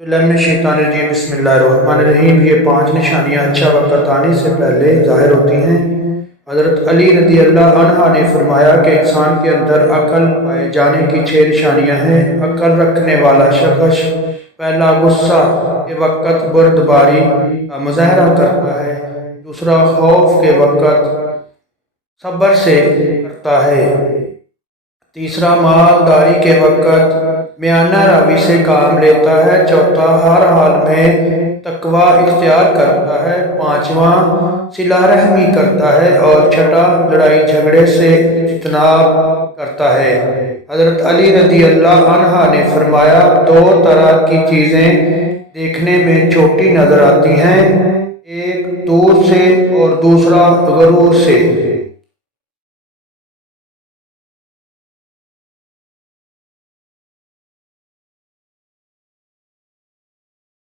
बिस्मिल्लाहिर्रहमानिर्रहीम बिस्मिल्लाहिर्रहमानिर्रहीम। ये 5 निशानियाँ अच्छा वक्त आने से पहले ज़ाहिर होती हैं। हज़रत अली रज़ी अल्लाह अन्हा ने फरमाया कि इंसान के अंदर अकल पाए जाने की 6 निशानियाँ हैं। अकल रखने वाला शख्स पहला गुस्सा के वक़्त बुर्दबारी का मुज़ाहरा करता है, दूसरा खौफ के वक़्त सब्र से करता है, तीसरा मालदारी के वक़्त मियाना रवि से काम लेता है, चौथा हर हाल में तकवा इख्तियार करता है, पांचवा सिला रहमी करता है और छठा लड़ाई झगड़े से इज्तनाब करता है। हज़रत अली रज़ी अल्लाह अन्हा ने फरमाया, 2 तरह की चीज़ें देखने में छोटी नज़र आती हैं, एक दूर से और दूसरा गरूर से।